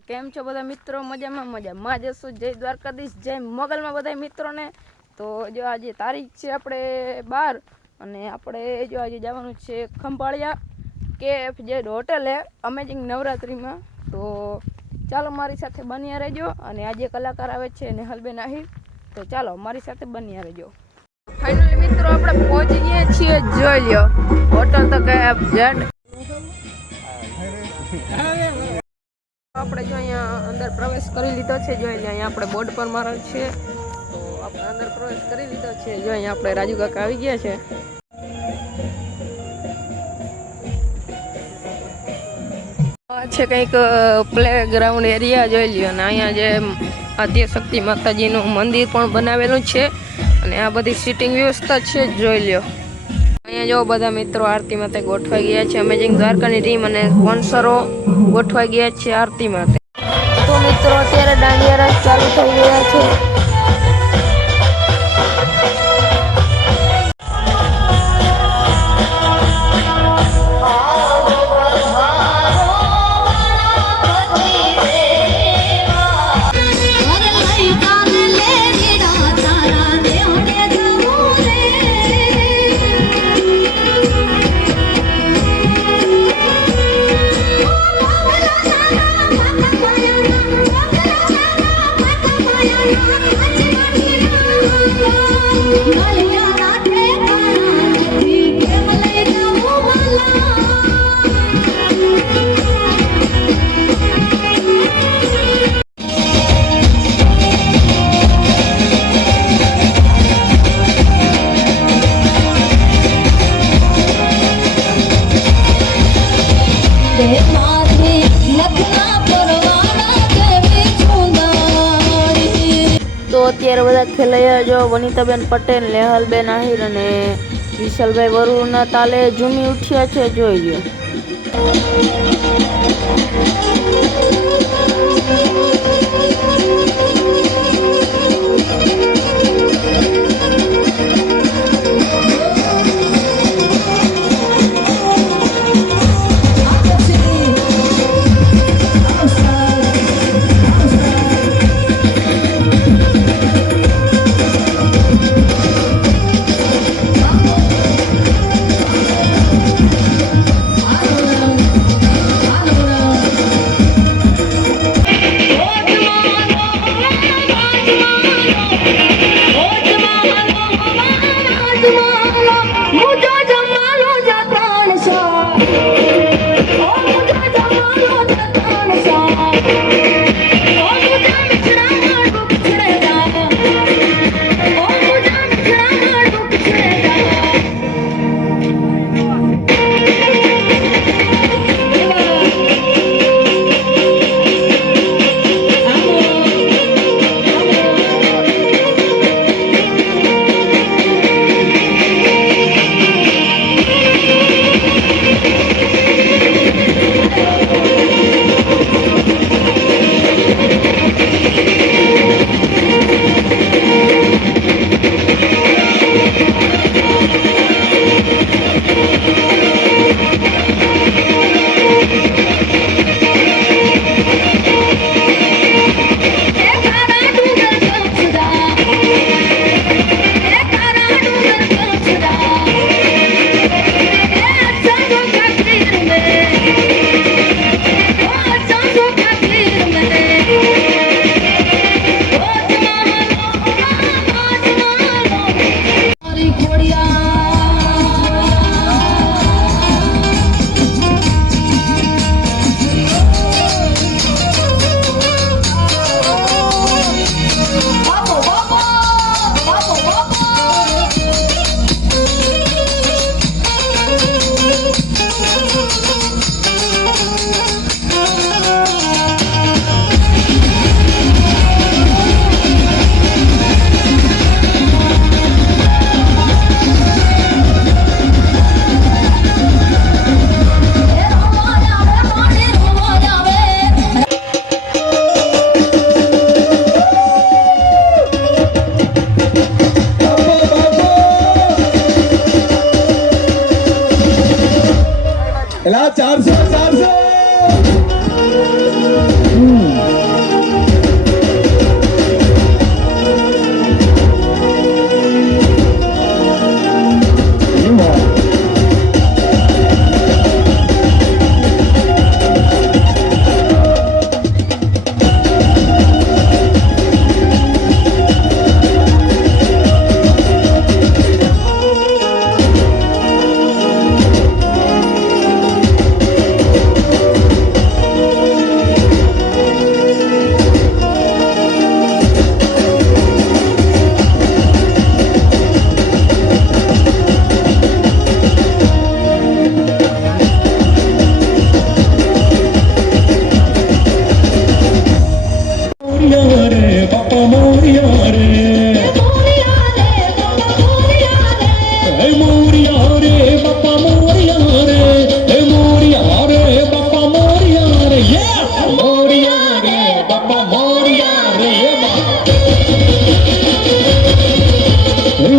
કેમ છો બધા મિત્રો? મજામાં જશો? જય દ્વારકાધીશ, જય મોગલમાં બધા મિત્રોને. તો જો આજે તારીખ છે આપણે 12 અને આપણે જો આજે જવાનું છે ખંભાળિયા KFZ હોટેલે અમેઝિંગ નવરાત્રિમાં. તો ચાલો મારી સાથે બન્યા રહેજો. અને આજે કલાકાર આવે છે નેહલબેન આહિર. તો ચાલો મારી સાથે બન્યા રહેજો. ફાઇનલી મિત્રો આપણે પહોંચી ગયા છીએ. જોઈ લ્યો હોટલ તો KFZ. આપણે જો અહીંયા અંદર પ્રવેશ કરી લીધો છે. જો અહીંયા આપણે બોર્ડ પર મારેલ છે. તો આપણે અંદર પ્રવેશ કરી લીધો છે. જો અહીંયા આપણે રાજુ કાકા આવી ગયા છે. આ છે કંઈક પ્લે ગ્રાઉન્ડ એરિયા. જોઈ લ્યો. અને અહીંયા જે આદ્યશક્તિ માતાજીનું મંદિર પણ બનાવેલું છે. અને આ બધી સીટિંગ વ્યવસ્થા છે. જોઈ લ્યો. અહીંયા જો બધા મિત્રો આરતી માટે ગોઠવાઈ ગયા છે. અમેઝિંગ દ્વારકાની ટીમ અને સ્પોન્સરો ગોઠવાઈ ગયા છે આરતી માટે. તો મિત્રો અત્યારે દાંડિયા રાસ ચાલુ થઈ ગયા છે. તો અત્યારે બધા ખેલૈયા જો વનિતાબેન પટેલ, નેહલબેન આહિર અને વિશાલભાઈ વરુના તાલે ઝૂમી ઉઠ્યા છે. જોઈ લો.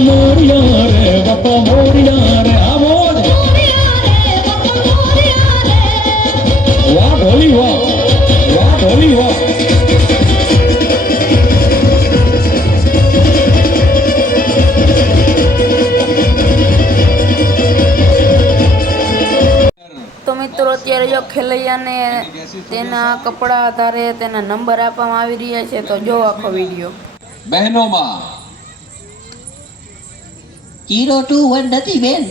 મોરિયા રે બાપા મોરિયા રે આ મોજ વાહ ઢોલી વાહ વાહ ઢોલી વાહ તો મિત્રો અત્યારે જો ખેલૈયાને તેના કપડા આધારે તેના નંબર આપવામાં આવી રહ્યા છે, તો જો આખો વિડીયો. બહેનોમાં 021 નથી બેન.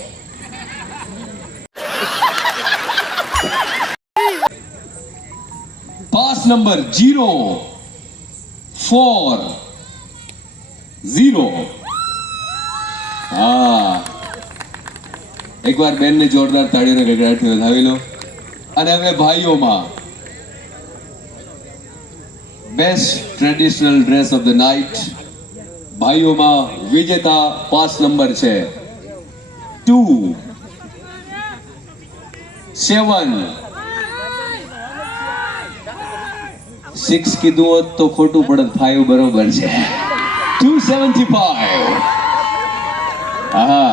Pass number 040. હા, એકવાર બેનને જોરદાર તાળીઓને ગડગડાટથી વધાવી લો. અને હવે ભાઈઓમાં best traditional dress of the night, ભાઈઓમાં વિજેતા પાસ નંબર છે 276 કીધું હોત તો ખોટું પડત, 5 બરોબર છે. 275. હા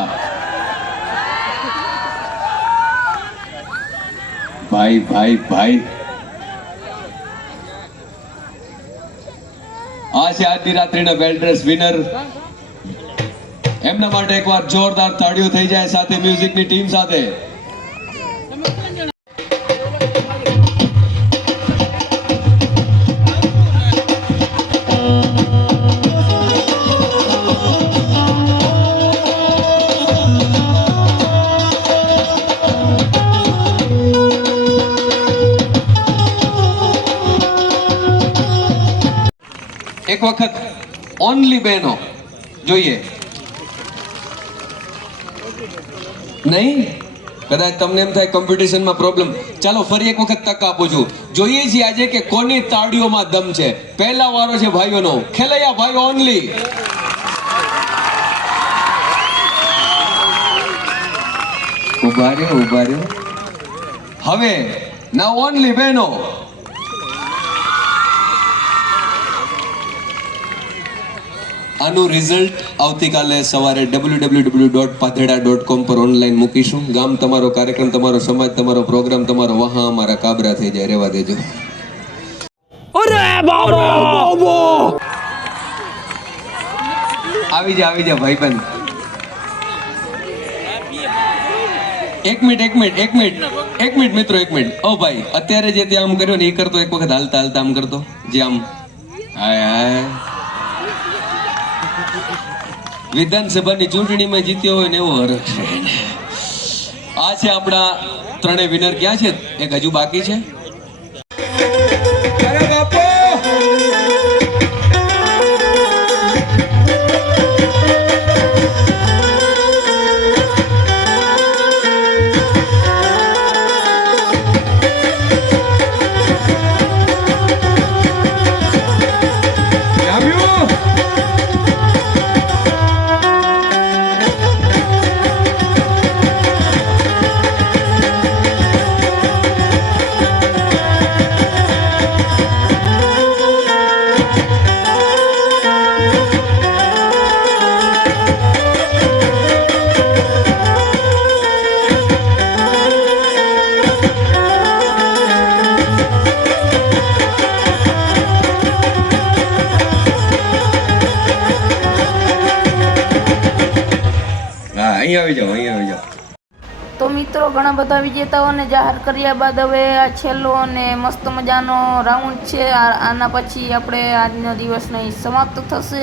ભાઈ ભાઈ ભાઈ, આ છે આજની રાત્રિના વેલ ડ્રેસ વિનર. એમના માટે એકવાર જોરદાર તાળીઓ થઈ જાય સાથે મ્યુઝિકની ટીમ સાથે. એક વખત ઓનલી બહેનો જોઈએ નહીં, કદાચ તમને એમ થાય કોમ્પિટિશનમાં પ્રોબ્લેમ. ચાલો ફરી એક વખત તક આપું છું. જોઈએ છીએ આજે કે કોની તાળીઓમાં દમ છે. પહેલા વારો છે ભાઈઓનો, ખેલૈયા ભાઈઓ ઓનલી. ઉભા રહ્યો. હવે નાઉ ઓનલી બહેનો. આનું રિઝલ્ટ આવતીકાલે સવારે www.patheda.com પર ઓનલાઈન મૂકીશું. ગામ તમારો, કાર્યક્રમ તમારો, સમાજ તમારો, પ્રોગ્રામ તમારો, વહા અમારા કાબરા થઈ જાય, રહેવા દેજો. આવી જા ભાઈબંધ. એક મિનિટ મિત્રો, એક મિનિટ. ઓ ભાઈ, અત્યારે જે ત્યાં આમ કર્યો ને એ કરતો, એક વખત હાલતા આમ કરતો, જે આમ હાય વિધાનસભાની ચૂંટણીમાં જીત્યો હોય ને એવો હરખ છે. આ છે આપણા ત્રણેય વિનર. ક્યાં છે? એક હજુ બાકી છે. અહીંયા આવી જાઓ. તો મિત્રો ઘણા બધા વિજેતાઓને જાહેર કર્યા બાદ હવે આ છેલ્લો અને મસ્ત મજાનો રાઉન્ડ છે. આના પછી આપણે આજનો દિવસ નહીં સમાપ્ત થશે.